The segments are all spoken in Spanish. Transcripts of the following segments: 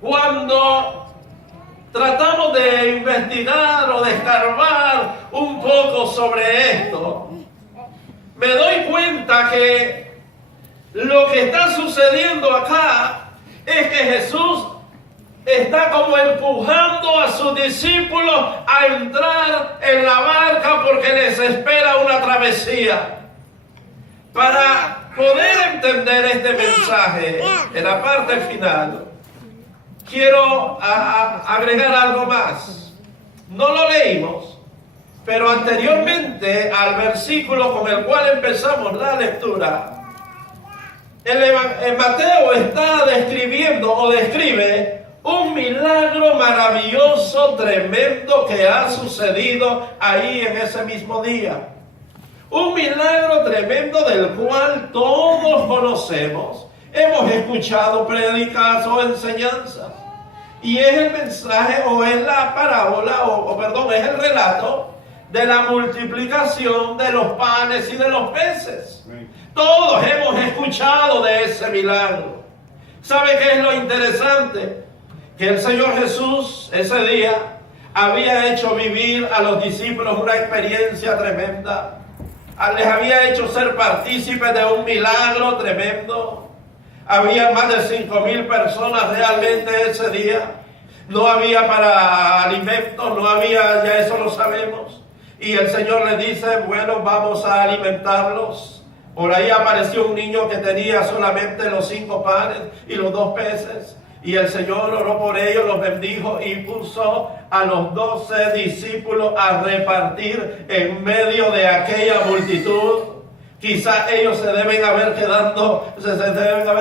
Cuando tratamos de investigar o de escarbar un poco sobre esto, me doy cuenta que lo que está sucediendo acá es que Jesús está como empujando a sus discípulos a entrar en la barca porque les espera una travesía. Para poder entender este mensaje en la parte final, quiero agregar algo más. No lo leímos, pero anteriormente al versículo con el cual empezamos la lectura, el Mateo está describiendo o describe un milagro maravilloso, tremendo que ha sucedido ahí en ese mismo día. Un milagro tremendo del cual todos conocemos, hemos escuchado prédicas o enseñanzas. Y es el mensaje o es la parábola es el relato de la multiplicación de los panes y de los peces. Todos hemos escuchado de ese milagro. ¿Sabe qué es lo interesante? Que el Señor Jesús ese día había hecho vivir a los discípulos una experiencia tremenda. Les había hecho ser partícipes de un milagro tremendo. Había más de 5,000 personas realmente ese día. No había para alimentos, no había, ya eso lo sabemos. Y el Señor les dice, bueno, vamos a alimentarlos. Por ahí apareció un niño que tenía solamente los 5 panes y los 2 peces. Y el Señor oró por ellos, los bendijo y puso a los 12 discípulos a repartir en medio de aquella multitud. Quizás ellos se deben haber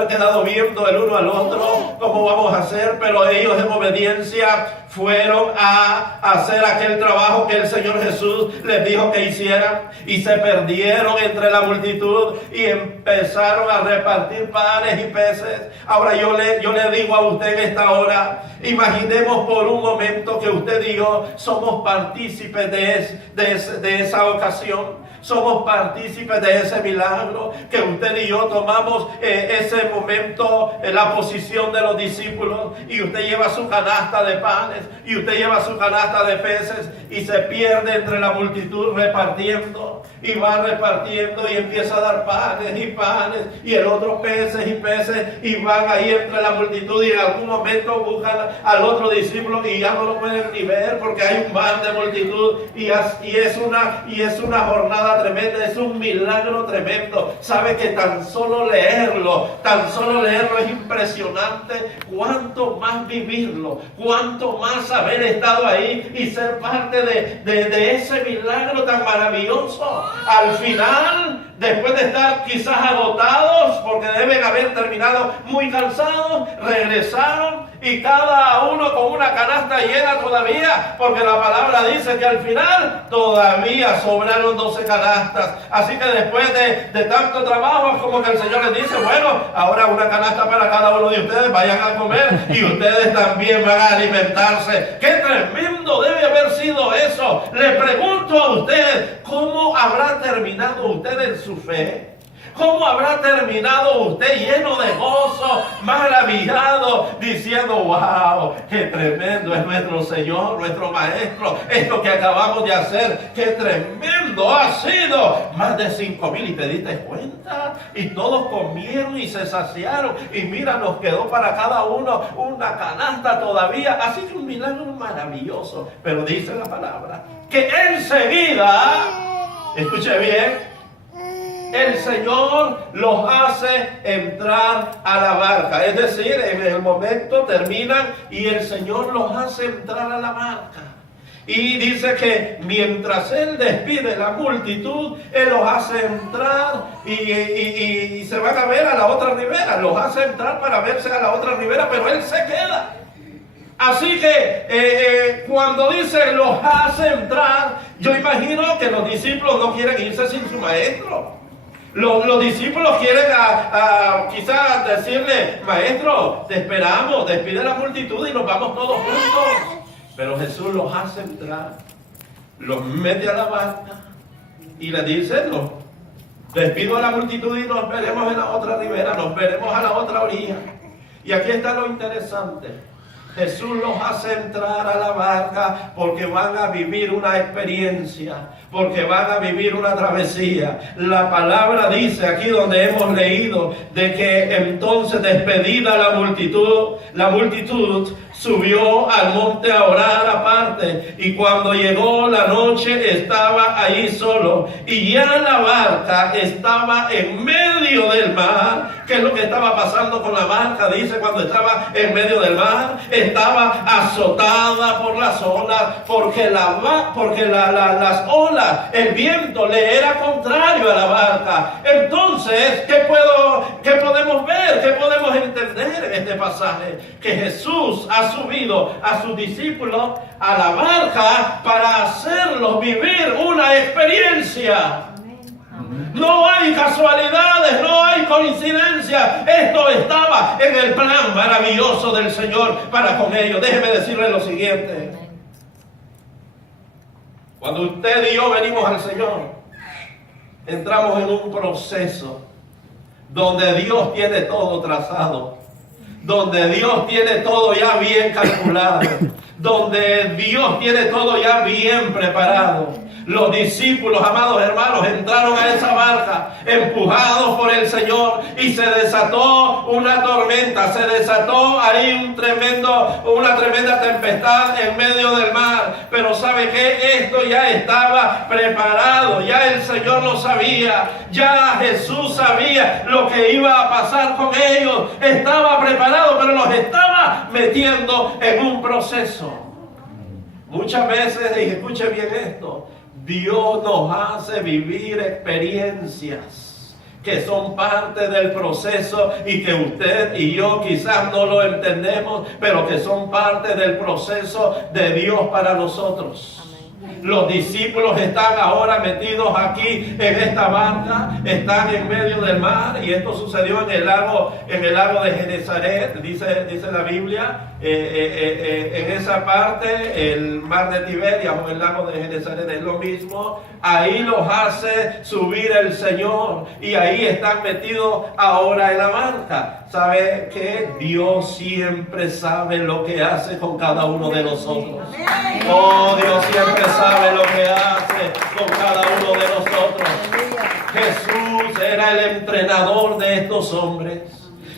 quedado viendo el uno al otro cómo vamos a hacer, pero ellos en obediencia fueron a hacer aquel trabajo que el Señor Jesús les dijo que hicieran, y se perdieron entre la multitud y empezaron a repartir panes y peces. Ahora yo le digo a usted en esta hora, imaginemos por un momento que usted y yo somos partícipes de esa ocasión. Somos partícipes de ese milagro, que usted y yo tomamos ese momento en la posición de los discípulos, y usted lleva su canasta de panes y usted lleva su canasta de peces y se pierde entre la multitud repartiendo, y va repartiendo y empieza a dar panes y el otro peces y van ahí entre la multitud, y en algún momento buscan al otro discípulo y ya no lo pueden ni ver porque hay un mar de multitud, y es una jornada tremenda, es un milagro tremendo. Sabe que tan solo leerlo es impresionante. Cuánto más vivirlo, cuánto más haber estado ahí y ser parte de ese milagro tan maravilloso. Al final, después de estar quizás agotados porque deben haber terminado muy cansados, regresaron y cada uno con una canasta llena todavía, porque la palabra dice que al final todavía sobraron 12 canastas. Así que después de tanto trabajo, es como que el Señor les dice, bueno, ahora una canasta para cada uno de ustedes, vayan a comer y ustedes también van a alimentarse. ¡Qué tremendo debe haber sido eso! Le pregunto a usted, ¿cómo habrá terminado usted en su fe? ¿Cómo habrá terminado usted lleno de gozo, maravillado, diciendo, wow, qué tremendo es nuestro Señor, nuestro Maestro, esto que acabamos de hacer, qué tremendo ha sido? Más de 5,000, ¿y te diste cuenta? Y todos comieron y se saciaron, y mira, nos quedó para cada uno una canasta todavía, así que un milagro maravilloso. Pero dice la palabra, que enseguida, escuche bien, el Señor los hace entrar a la barca. Es decir, en el momento terminan y el Señor los hace entrar a la barca. Y dice que mientras Él despide la multitud, Él los hace entrar y se van a ver a la otra ribera. Los hace entrar para verse a la otra ribera, pero Él se queda. Así que cuando dice los hace entrar, yo imagino que los discípulos no quieren irse sin su maestro. Los discípulos quieren quizás decirle, maestro, te esperamos, despide la multitud y nos vamos todos juntos. Pero Jesús los hace entrar, los mete a la barca y le dice, no, despido a la multitud y nos veremos en la otra ribera, nos veremos a la otra orilla. Y aquí está lo interesante. Jesús los hace entrar a la barca porque van a vivir una experiencia, porque van a vivir una travesía. La palabra dice aquí donde hemos leído de que entonces despedida la multitud subió al monte a orar aparte, y cuando llegó la noche estaba ahí solo, y ya la barca estaba en medio del mar. ¿Qué es lo que estaba pasando con la barca? Dice, cuando estaba en medio del mar, estaba azotada por las olas, porque las olas, el viento le era contrario a la barca. Entonces, ¿qué podemos ver? ¿Qué podemos entender en este pasaje? Que Jesús ha subido a sus discípulos a la barca para hacerlos vivir una experiencia. No hay casualidades, no hay coincidencias. Esto estaba en el plan maravilloso del Señor para con ellos. Déjeme decirle lo siguiente. Cuando usted y yo venimos al Señor, entramos en un proceso donde Dios tiene todo trazado, donde Dios tiene todo ya bien calculado, donde Dios tiene todo ya bien preparado. Los discípulos, amados hermanos, entraron a esa barca empujados por el Señor, y se desató una tormenta, se desató ahí una tremenda tempestad en medio del mar. Pero ¿sabe qué? Esto ya estaba preparado, ya el Señor lo sabía, ya Jesús sabía lo que iba a pasar con ellos. Estaba preparado, pero los estaba metiendo en un proceso. Muchas veces, y escuche bien esto, Dios nos hace vivir experiencias que son parte del proceso y que usted y yo quizás no lo entendemos, pero que son parte del proceso de Dios para nosotros. Los discípulos están ahora metidos aquí en esta barca, están en medio del mar, y esto sucedió en el lago de Genesaret, dice la Biblia. En esa parte, el mar de Tiberias o el lago de Genesaret es lo mismo. Ahí los hace subir el Señor, y ahí están metidos ahora en la barca. ¿Sabe qué? Dios siempre sabe lo que hace con cada uno de nosotros. Oh, Dios siempre sabe lo que hace con cada uno de nosotros. Jesús era el entrenador de estos hombres.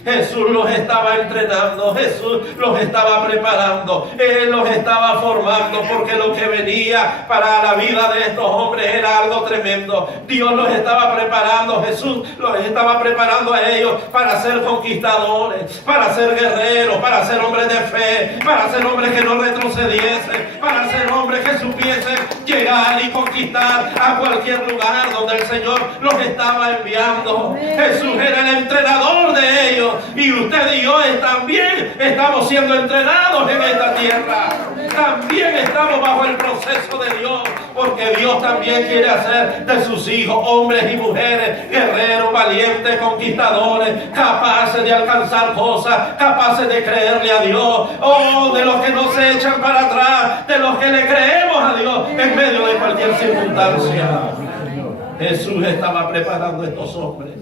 Jesús los estaba entrenando, Jesús los estaba preparando, Él los estaba formando, porque lo que venía para la vida de estos hombres era algo tremendo. Dios los estaba preparando, Jesús los estaba preparando a ellos para ser conquistadores, para ser guerreros, para ser hombres de fe, para ser hombres que no retrocediesen, para ser hombres que supiesen llegar y conquistar a cualquier lugar donde el Señor los estaba enviando. Jesús era el entrenador de ellos. Y usted y yo también estamos siendo entrenados en esta tierra. También estamos bajo el proceso de Dios, porque Dios también quiere hacer de sus hijos hombres y mujeres, guerreros, valientes, conquistadores, capaces de alcanzar cosas, capaces de creerle a Dios. Oh, de los que no se echan para atrás, de los que le creemos a Dios en medio de cualquier circunstancia. Jesús estaba preparando a estos hombres.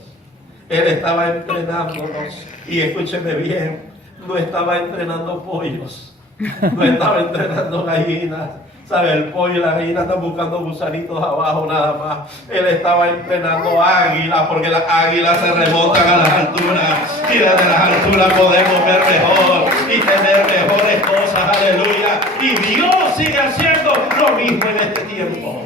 Él estaba entrenándonos, y escúcheme bien, no estaba entrenando pollos, no estaba entrenando gallinas. ¿Sabe? El pollo y la gallina están buscando gusanitos abajo nada más. Él estaba entrenando águilas, porque las águilas se remontan a las alturas, y desde las alturas podemos ver mejor y tener mejores cosas. Aleluya. Y Dios sigue haciendo lo mismo en este tiempo.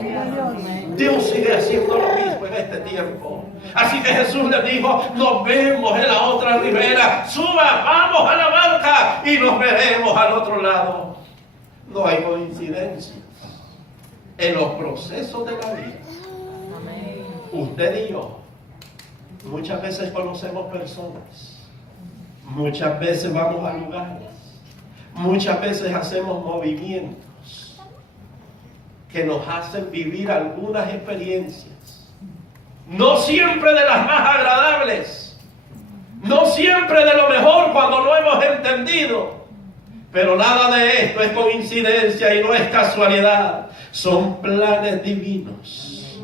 Dios sigue haciendo lo mismo en este tiempo. Así que Jesús les dijo: nos vemos en la otra ribera, suba, vamos a la barca y nos veremos al otro lado. No hay coincidencias en los procesos de la vida. Usted y yo muchas veces conocemos personas, muchas veces vamos a lugares, muchas veces hacemos movimientos que nos hacen vivir algunas experiencias, no siempre de las más agradables, no siempre de lo mejor cuando lo hemos entendido, pero nada de esto es coincidencia y no es casualidad. Son planes divinos.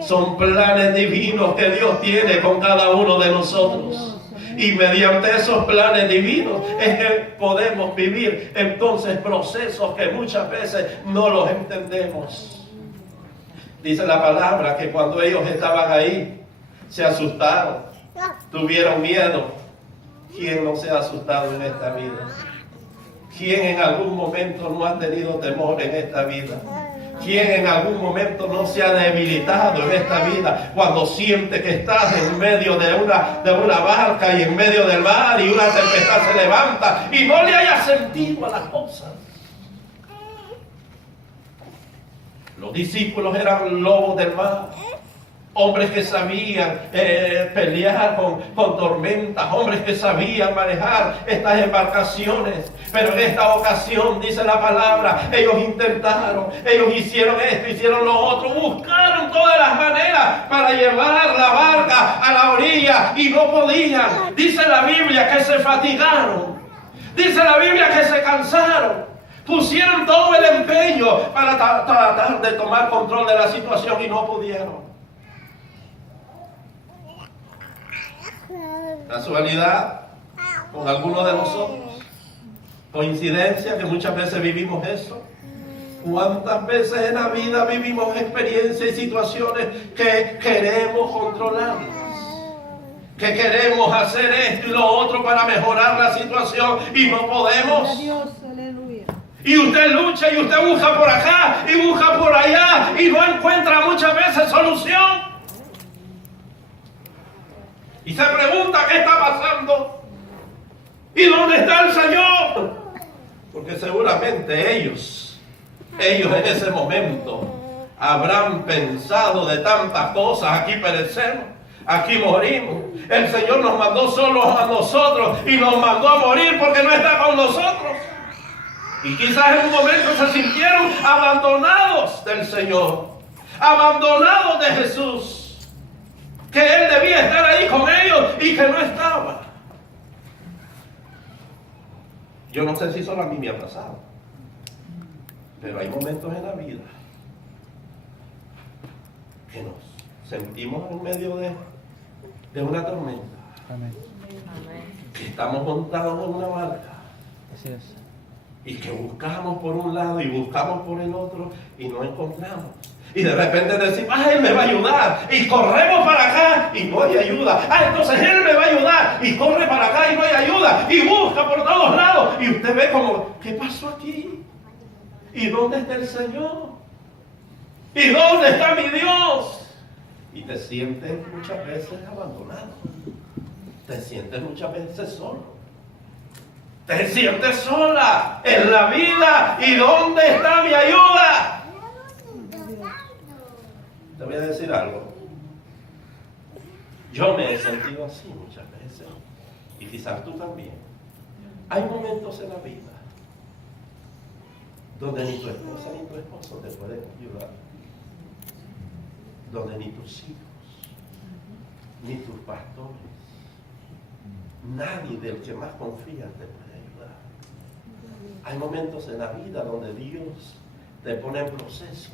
Son planes divinos que Dios tiene con cada uno de nosotros. Y mediante esos planes divinos es que podemos vivir entonces procesos que muchas veces no los entendemos. Dice la palabra que cuando ellos estaban ahí, se asustaron, tuvieron miedo. ¿Quién no se ha asustado en esta vida? ¿Quién en algún momento no ha tenido temor en esta vida? ¿Quién en algún momento no se ha debilitado en esta vida cuando siente que estás en medio de una barca y en medio del mar y una tempestad se levanta y no le haya sentido a las cosas? Los discípulos eran lobos del mar. Hombres que sabían pelear con tormentas, hombres que sabían manejar estas embarcaciones. Pero en esta ocasión, dice la palabra, ellos intentaron, ellos hicieron esto, hicieron lo otro, buscaron todas las maneras para llevar la barca a la orilla y no podían. Dice la Biblia que se fatigaron, dice la Biblia que se cansaron. Pusieron todo el empeño para tratar de tomar control de la situación y no pudieron. Casualidad con algunos de nosotros, coincidencia que muchas veces vivimos eso. ¿Cuántas veces en la vida vivimos experiencias y situaciones que queremos controlarlas? Que queremos hacer esto y lo otro para mejorar la situación y no podemos. Y usted lucha y usted busca por acá y busca por allá y no encuentra muchas veces solución. Y se pregunta qué está pasando. ¿Y dónde está el Señor? Porque seguramente ellos en ese momento habrán pensado de tantas cosas. Aquí perecemos, aquí morimos. El Señor nos mandó solos a nosotros y nos mandó a morir porque no está con nosotros. Y quizás en un momento se sintieron abandonados del Señor, abandonados de Jesús. Que Él debía estar ahí con ellos y que no estaba. Yo no sé si solo a mí me ha pasado, pero hay momentos en la vida que nos sentimos en medio de una tormenta. Amén. Que estamos montados en una barca. Así es. Y que buscamos por un lado y buscamos por el otro y no encontramos. Y de repente decimos, Él me va a ayudar. Y corremos para acá y no hay ayuda. Entonces Él me va a ayudar. Y corre para acá y no hay ayuda. Y busca por todos lados. Y usted ve como, ¿qué pasó aquí? ¿Y dónde está el Señor? ¿Y dónde está mi Dios? Y te sientes muchas veces abandonado. Te sientes muchas veces solo. Te sientes sola en la vida. ¿Y dónde está mi ayuda? Te voy a decir algo. Yo me he sentido así muchas veces. Y quizás tú también. Hay momentos en la vida donde ni tu esposa ni tu esposo te pueden ayudar. Donde ni tus hijos, ni tus pastores, nadie del que más confías te puede ayudar. Hay momentos en la vida donde Dios te pone en procesos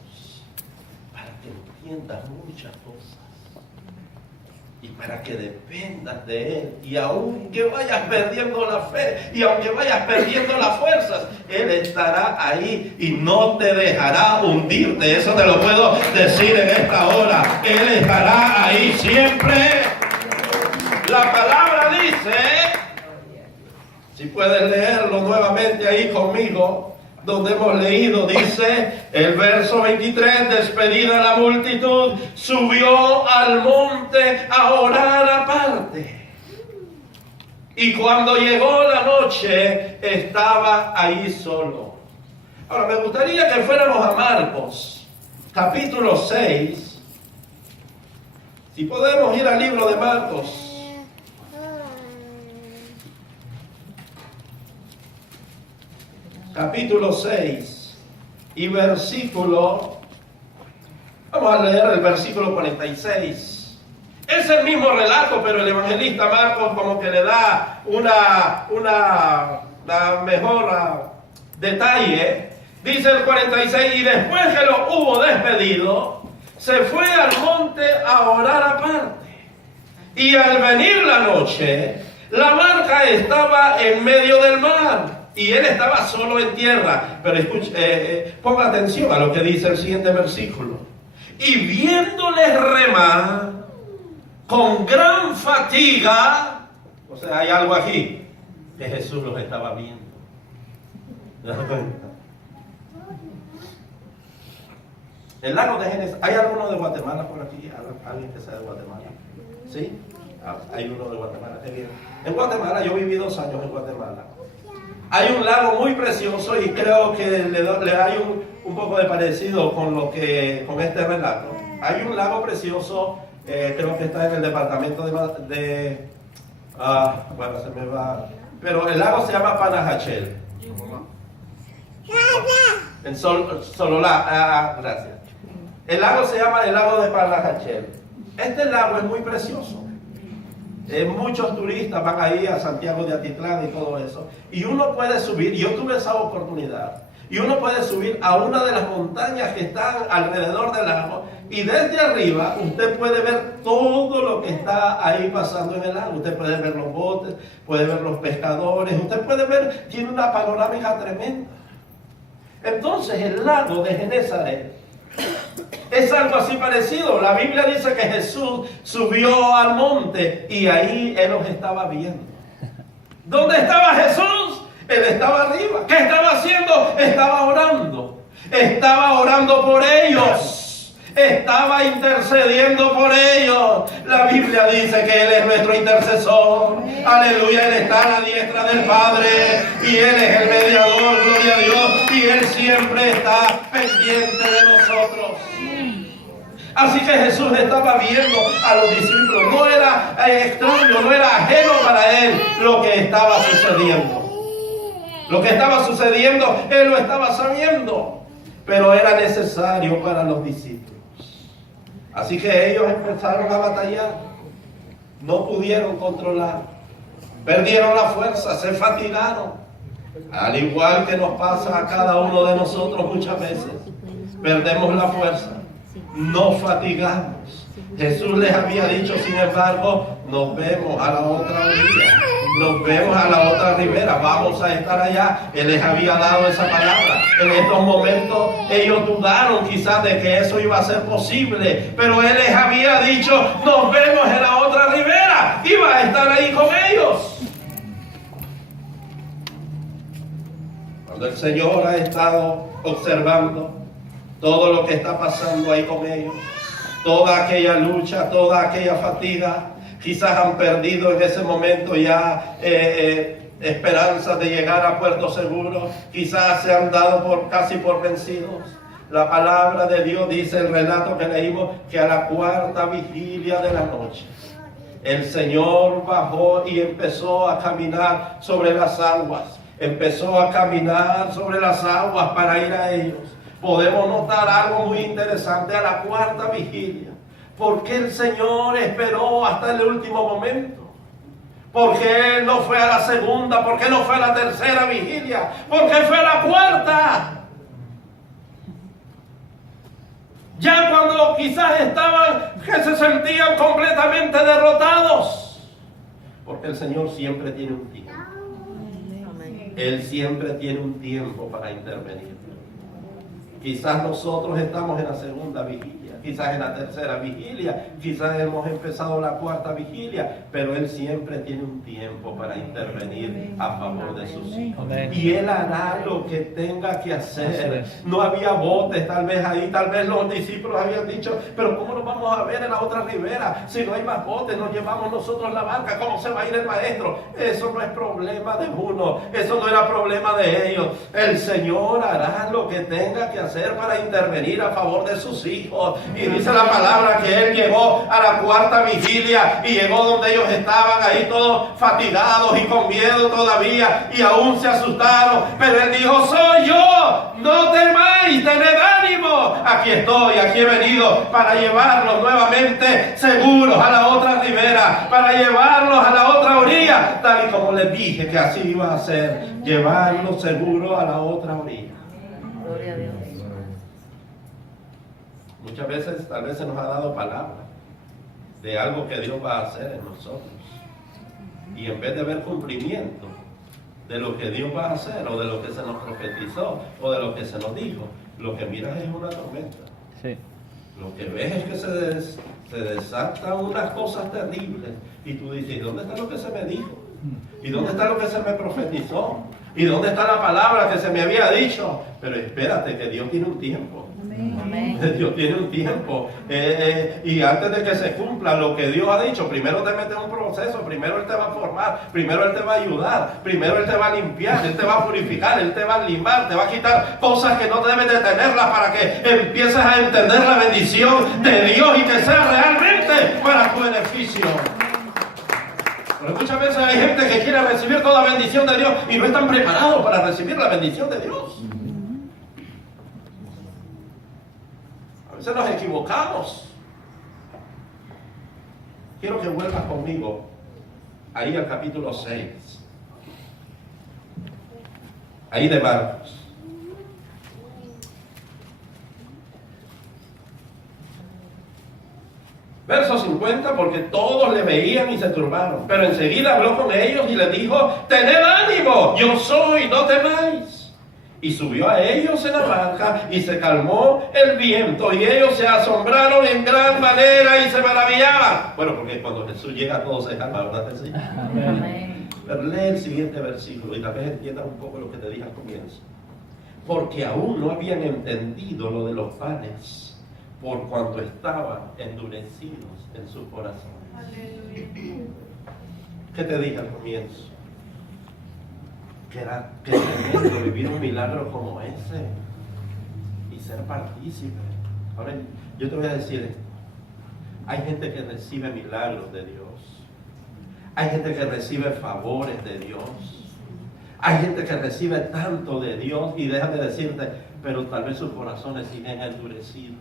para que entiendas muchas cosas y para que dependas de Él. Y aunque vayas perdiendo la fe y aunque vayas perdiendo las fuerzas, Él estará ahí y no te dejará hundirte. Eso te lo puedo decir en esta hora. Él estará ahí siempre. La palabra dice, si puedes leerlo nuevamente ahí conmigo, donde hemos leído, dice el verso 23, despedida la multitud, subió al monte a orar aparte. Y cuando llegó la noche, estaba ahí solo. Ahora, me gustaría que fuéramos a Marcos, capítulo 6. Si podemos ir al libro de Marcos. Capítulo 6 y versículo, vamos a leer el versículo 46. Es el mismo relato, pero el evangelista Marcos como que le da una mejor detalle. Dice el 46, y después que lo hubo despedido, se fue al monte a orar aparte. Y al venir la noche, La barca estaba en medio del mar y él estaba solo en tierra. Pero escuche, ponga atención a lo que dice el siguiente versículo. Y viéndoles remar con gran fatiga, o sea, hay algo aquí, que Jesús los estaba viendo. ¿Te das cuenta? El lago de Genesaret, ¿hay alguno de Guatemala por aquí? ¿Alguien que sea de Guatemala? ¿Sí? Hay uno de Guatemala, qué bien. En Guatemala, yo viví 2 años en Guatemala. Hay un lago muy precioso y creo que le hay un poco de parecido con este relato. Hay un lago precioso, creo que está en el departamento bueno, se me va. Pero el lago se llama Panajachel. En Sololá, gracias. El lago se llama el lago de Panajachel. Este lago es muy precioso. Muchos turistas van ahí a Santiago de Atitlán y todo eso. Y uno puede subir, yo tuve esa oportunidad, y uno puede subir a una de las montañas que están alrededor del lago, y desde arriba usted puede ver todo lo que está ahí pasando en el lago. Usted puede ver los botes, puede ver los pescadores, usted puede ver, tiene una panorámica tremenda. Entonces el lago de Genesaret es algo así parecido. La Biblia dice que Jesús subió al monte y ahí Él los estaba viendo. ¿Dónde estaba Jesús? Él estaba arriba. ¿Qué estaba haciendo? Estaba orando. Estaba orando por ellos. Estaba intercediendo por ellos. La Biblia dice que Él es nuestro intercesor. Aleluya, Él está a la diestra del Padre y Él es el mediador, gloria a Dios. Y Él siempre está pendiente de nosotros. Así que Jesús estaba viendo a los discípulos. No era extraño, no era ajeno para Él lo que estaba sucediendo. Lo que estaba sucediendo, Él lo estaba sabiendo. Pero era necesario para los discípulos. Así que ellos empezaron a batallar. No pudieron controlar. Perdieron la fuerza, se fatigaron. Al igual que nos pasa a cada uno de nosotros muchas veces. Perdemos la fuerza. Nos fatigamos. Jesús les había dicho, sin embargo, nos vemos a la otra orilla. Nos vemos a la otra ribera, vamos a estar allá. Él les había dado esa palabra. En estos momentos ellos dudaron quizás de que eso iba a ser posible, pero Él les había dicho, nos vemos en la otra ribera. Iba a estar ahí con ellos. Cuando el Señor ha estado observando todo lo que está pasando ahí con ellos, toda aquella lucha, toda aquella fatiga, quizás han perdido en ese momento ya esperanzas de llegar a puerto seguro, quizás se han dado casi por vencidos. La palabra de Dios dice, el relato que leímos, que a la 4ª vigilia de la noche, el Señor bajó y empezó a caminar sobre las aguas. Empezó a caminar sobre las aguas para ir a ellos. Podemos notar algo muy interesante a la 4ª vigilia. ¿Por qué el Señor esperó hasta el último momento? ¿Por qué Él no fue a la 2ª? ¿Por qué no fue a la 3ª vigilia? ¿Por qué fue a la 4ª? Ya cuando quizás estaban, que se sentían completamente derrotados. Porque el Señor siempre tiene un tiempo. Él siempre tiene un tiempo para intervenir. Quizás nosotros estamos en la 2ª vigilia, quizás en la 3ª vigilia, quizás hemos empezado la 4ª vigilia, pero Él siempre tiene un tiempo para intervenir a favor de sus hijos. Y Él hará lo que tenga que hacer. No había botes tal vez ahí, tal vez los discípulos habían dicho, pero ¿cómo nos vamos a ver en la otra ribera? Si no hay más botes, nos llevamos nosotros la barca, ¿cómo se va a ir el maestro? Eso no es problema de uno, eso no era problema de ellos. El Señor hará lo que tenga que hacer para intervenir a favor de sus hijos. Y dice la palabra que Él llegó a la 4ª vigilia y llegó donde ellos estaban ahí todos fatigados y con miedo todavía y aún se asustaron, pero Él dijo, soy yo, no temáis, tened ánimo, aquí estoy, aquí he venido para llevarlos nuevamente seguros a la otra ribera, para llevarlos a la otra orilla, tal y como les dije que así iba a ser, llevarlos seguros a la otra orilla. Gloria a Dios. Muchas veces tal vez se nos ha dado palabra de algo que Dios va a hacer en nosotros. Y en vez de ver cumplimiento de lo que Dios va a hacer, o de lo que se nos profetizó, o de lo que se nos dijo, lo que miras es una tormenta. Sí. Lo que ves es que se desatan unas cosas terribles. Y tú dices, ¿y dónde está lo que se me dijo? ¿Y dónde está lo que se me profetizó? ¿Y dónde está la palabra que se me había dicho? Pero espérate, que Dios tiene un tiempo. Amén. Dios tiene un tiempo. Y antes de que se cumpla lo que Dios ha dicho, primero te mete en un proceso, primero Él te va a formar, primero Él te va a ayudar, primero Él te va a limpiar, Él te va a purificar, Él te va a limar, te va a quitar cosas que no debes de tenerlas para que empieces a entender la bendición de Dios y que sea realmente para tu beneficio. Pero muchas veces hay gente que quiere recibir toda la bendición de Dios y no están preparados para recibir la bendición de Dios. A veces nos equivocamos. Quiero que vuelvas conmigo ahí al capítulo 6. Ahí de Marcos. Verso 50, porque todos le veían y se turbaron. Pero enseguida habló con ellos y les dijo, tened ánimo, yo soy, no temáis. Y subió a ellos en la barca y se calmó el viento. Y ellos se asombraron en gran manera y se maravillaban. Bueno, porque cuando Jesús llega todo se calma, ¿verdad que sí? Amén. Pero lee el siguiente versículo y tal vez entiendas un poco lo que te dije al comienzo. Porque aún no habían entendido lo de los panes, por cuanto estaban endurecidos en su corazón. ¿Qué te dije al comienzo? Que era tremendo vivir un milagro como ese y ser partícipe. Ahora, yo te voy a decir esto. Hay gente que recibe milagros de Dios. Hay gente que recibe favores de Dios. Hay gente que recibe tanto de Dios y déjame decirte, pero tal vez sus corazones siguen endurecidos.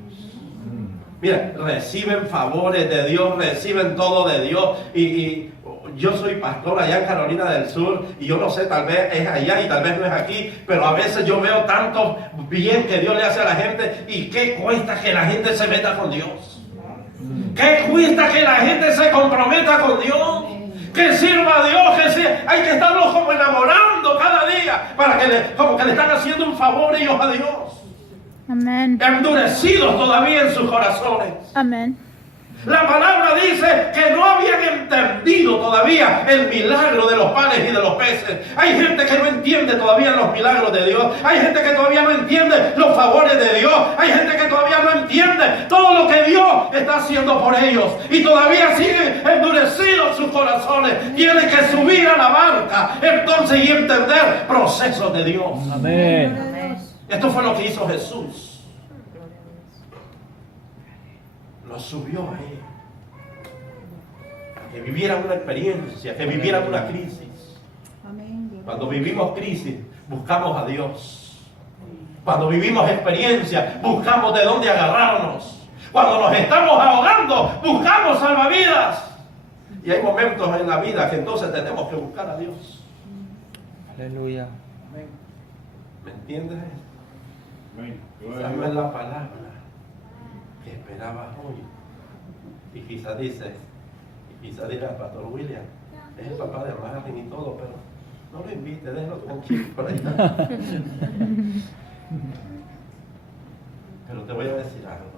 Mira, reciben favores de Dios, reciben todo de Dios. Y yo soy pastor allá en Carolina del Sur y yo no sé, tal vez es allá y tal vez no es aquí, pero a veces yo veo tanto bien que Dios le hace a la gente. ¿Y qué cuesta que la gente se meta con Dios? ¿Qué cuesta que la gente se comprometa con Dios? Que sirva a Dios, hay que estarlos como enamorando cada día para que como que le están haciendo un favor ellos a Dios. Amén. Endurecidos todavía en sus corazones. Amén. La palabra dice que no habían entendido todavía el milagro de los panes y de los peces. Hay gente que no entiende todavía los milagros de Dios. Hay gente que todavía no entiende los favores de Dios. Hay gente que todavía no entiende todo lo que Dios está haciendo por ellos. Y todavía siguen endurecidos sus corazones. Tienen que subir a la barca entonces y entender procesos de Dios. Amén. Esto fue lo que hizo Jesús. Lo subió a él. Que vivieran una experiencia, que vivieran una crisis. Cuando vivimos crisis, buscamos a Dios. Cuando vivimos experiencia, buscamos de dónde agarrarnos. Cuando nos estamos ahogando, buscamos salvavidas. Y hay momentos en la vida que entonces tenemos que buscar a Dios. Aleluya. ¿Me entiendes? Esa no es la palabra que esperabas hoy. Y quizás dirá el pastor William, es el papá de Marvin y todo, pero no lo invite, déjalo tranquilo por ahí. Pero te voy a decir algo.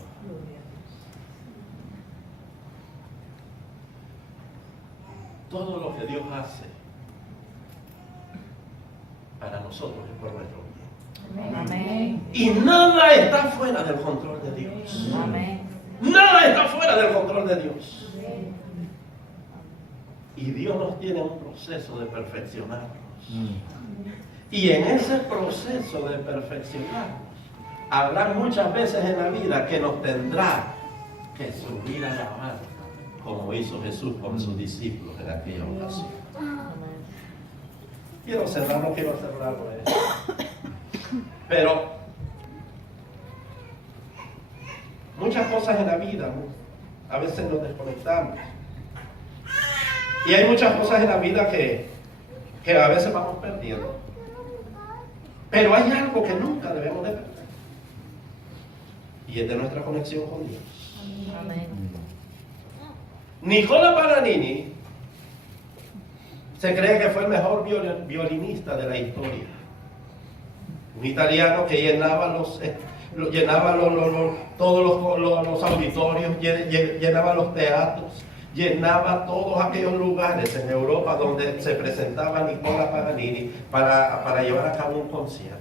Todo lo que Dios hace para nosotros es por nuestro bien. Amén. Y nada está fuera del control de Dios. Amén. Nada está fuera del control de Dios. Y Dios nos tiene un proceso de perfeccionarnos. Y en ese proceso de perfeccionarnos, habrá muchas veces en la vida que nos tendrá que subir a la barca, como hizo Jesús con sus discípulos en aquella ocasión. Quiero cerrarlo. Pero muchas cosas en la vida, a veces nos desconectamos. Y hay muchas cosas en la vida que a veces vamos perdiendo. Pero hay algo que nunca debemos de perder. Y es de nuestra conexión con Dios. Amén. Nicola Paganini Se cree que fue el mejor violinista de la historia. Un italiano que llenaba todos los auditorios, llenaba los teatros, llenaba todos aquellos lugares en Europa donde se presentaba Nicola Paganini para llevar a cabo un concierto.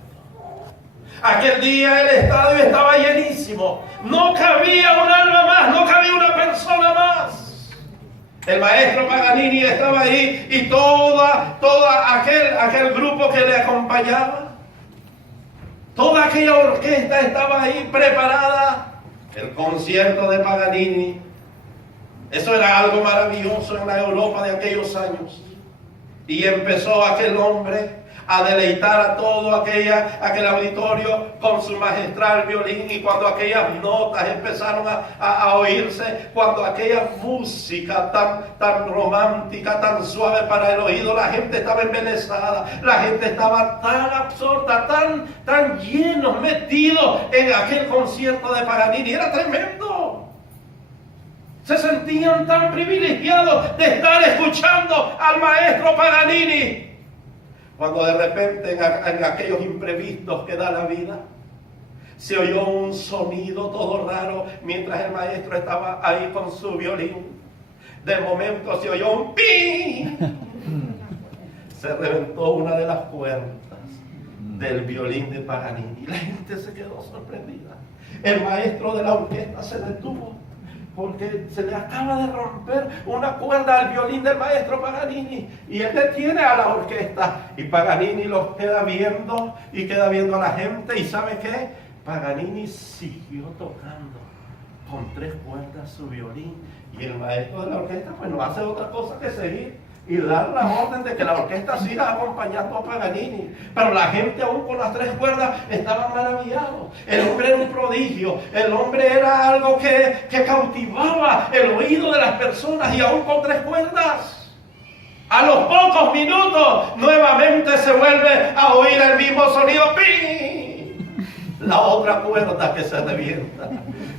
Aquel día el estadio estaba llenísimo, no cabía un alma más, no cabía una persona más. El maestro Paganini estaba ahí y toda aquel grupo que le acompañaba, toda aquella orquesta estaba ahí preparada. El concierto de Paganini, eso era algo maravilloso en la Europa de aquellos años. Y empezó aquel hombre a deleitar a todo aquel auditorio con su magistral violín, y cuando aquellas notas empezaron a oírse, cuando aquella música tan romántica, tan suave para el oído, la gente estaba embelesada, la gente estaba tan absorta, tan llenos, metidos en aquel concierto de Paganini. Era tremendo. Se sentían tan privilegiados de estar escuchando al maestro Paganini, cuando de repente en aquellos imprevistos que da la vida, se oyó un sonido todo raro mientras el maestro estaba ahí con su violín. De momento se oyó un pi. Se reventó una de las cuerdas del violín de Paganini. La gente se quedó sorprendida. El maestro de la orquesta se detuvo porque se le acaba de romper una cuerda al violín del maestro Paganini, y él detiene a la orquesta, y Paganini los queda viendo y queda viendo a la gente. ¿Y sabe qué? Paganini siguió tocando con 3 cuerdas su violín, y el maestro de la orquesta pues no hace otra cosa que seguir y dar la orden de que la orquesta siga acompañando a Paganini. Pero la gente, aún con las 3 cuerdas, estaba maravillado. El hombre era un prodigio, el hombre era algo que cautivaba el oído de las personas, y aún con 3 cuerdas. A los pocos minutos, nuevamente se vuelve a oír el mismo sonido. ¡Ping! La otra cuerda que se revienta.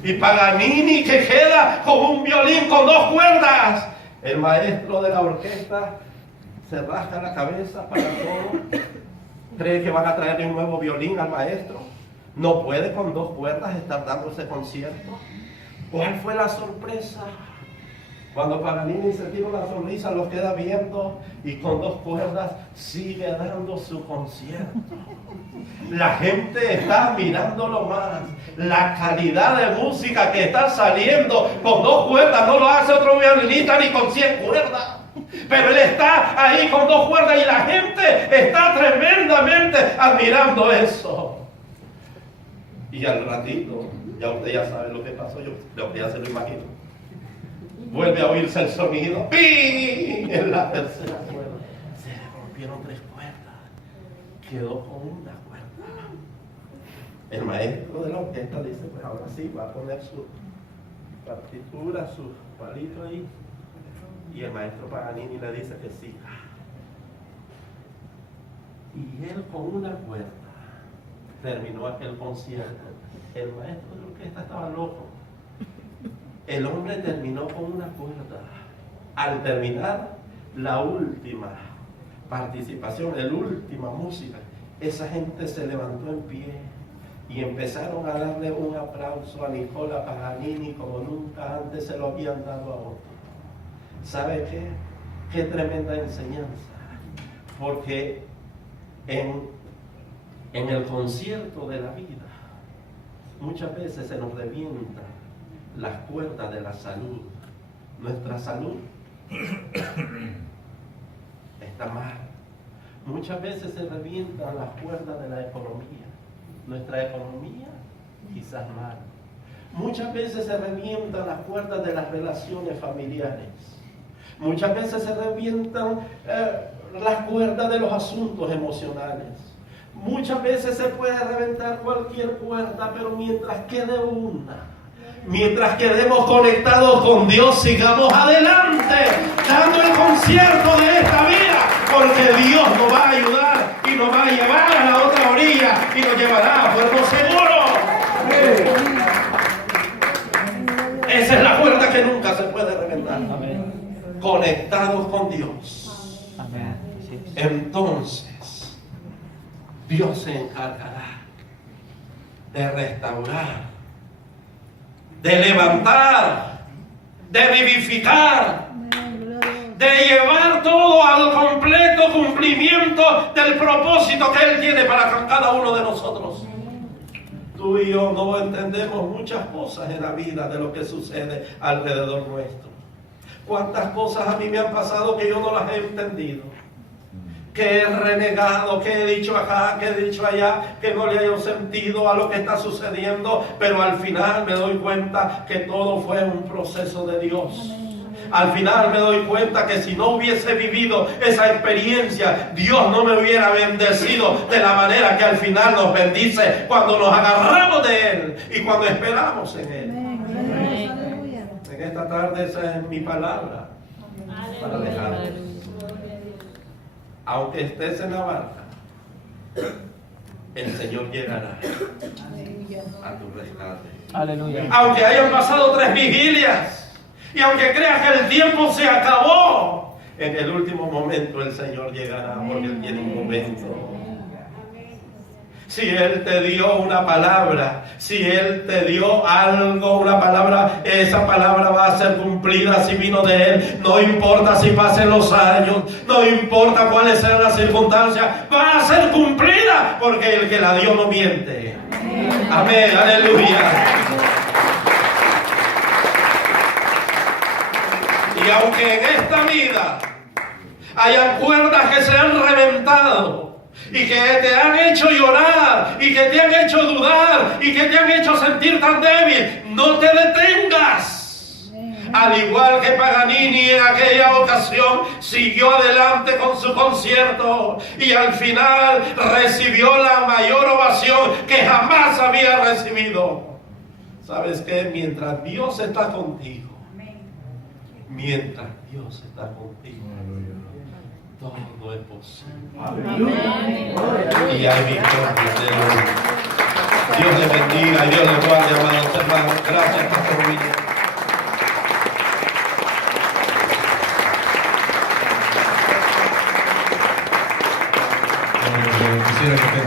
Y Paganini que queda con un violín con 2 cuerdas. El maestro de la orquesta se rasca la cabeza para todo. Cree que van a traerle un nuevo violín al maestro. No puede con 2 cuerdas estar dando ese concierto. ¿Cuál fue la sorpresa? Cuando Paganini se tira una sonrisa, los queda viendo, y con 2 cuerdas sigue dando su concierto. La gente está mirándolo más. La calidad de música que está saliendo con 2 cuerdas no lo hace otro violinista ni con 100 cuerdas. Pero él está ahí con 2 cuerdas, y la gente está tremendamente admirando eso. Y al ratito, ya usted ya sabe lo que pasó, yo ya se lo imagino. Vuelve a oírse el sonido. ¡Ping! En la tercera cuerda se le rompieron 3 cuerdas. Quedó con una cuerda. El maestro de la orquesta dice, pues ahora sí, va a poner su partitura, su palito ahí. Y el maestro Paganini le dice que sí. Y él con una cuerda terminó aquel concierto. El maestro de la orquesta estaba loco. El hombre terminó con una cuerda. Al terminar la última participación, la última música, esa gente se levantó en pie y empezaron a darle un aplauso a Nicola Paganini como nunca antes se lo habían dado a otro. ¿Sabe qué? Qué tremenda enseñanza. Porque en el concierto de la vida muchas veces se nos revienta las cuerdas de la salud. Nuestra salud está mal. Muchas veces se revientan las cuerdas de la economía. Nuestra economía quizás mal. Muchas veces se revientan las cuerdas de las relaciones familiares. Muchas veces se revientan las cuerdas de los asuntos emocionales. Muchas veces se puede reventar cualquier cuerda, pero mientras quede una, mientras quedemos conectados con Dios, sigamos adelante, dando el concierto de esta vida, porque Dios nos va a ayudar y nos va a llevar a la otra orilla y nos llevará a puerto seguro. Esa es la cuerda que nunca se puede reventar. Conectados con Dios. Amén. Así es. entonces Dios se encargará de restaurar, de levantar, de vivificar, de llevar todo al completo cumplimiento del propósito que Él tiene para con cada uno de nosotros. Tú y yo no entendemos muchas cosas en la vida de lo que sucede alrededor nuestro. ¿Cuántas cosas a mí me han pasado que yo no las he entendido? Que he renegado, que he dicho acá, que he dicho allá, que no le haya sentido a lo que está sucediendo, pero al final me doy cuenta que todo fue un proceso de Dios. Al final me doy cuenta que si no hubiese vivido esa experiencia, Dios no me hubiera bendecido de la manera que al final nos bendice cuando nos agarramos de Él y cuando esperamos en Él. En esta tarde esa es mi palabra para dejarlos. Aunque estés en la barca, el Señor llegará a tu rescate. Aleluya. Aunque hayan pasado 3 vigilias y aunque creas que el tiempo se acabó, en el último momento el Señor llegará porque Él tiene un momento. Si Él te dio una palabra, si Él te dio algo, una palabra, esa palabra va a ser cumplida si vino de Él. No importa si pasen los años, no importa cuáles sean las circunstancias, va a ser cumplida porque el que la dio no miente. Amén, aleluya. Y aunque en esta vida hayan cuerdas que se han reventado, y que te han hecho llorar, y que te han hecho dudar, y que te han hecho sentir tan débil, no te detengas. Al igual que Paganini en aquella ocasión siguió adelante con su concierto y al final recibió la mayor ovación que jamás había recibido. ¿Sabes qué? Mientras Dios está contigo, mientras Dios está contigo, todo es posible. Amén. Y hay victoria de Dios. Dios les bendiga y Dios les guarde, amados hermanos. Gracias, Pastor William. Quisiera que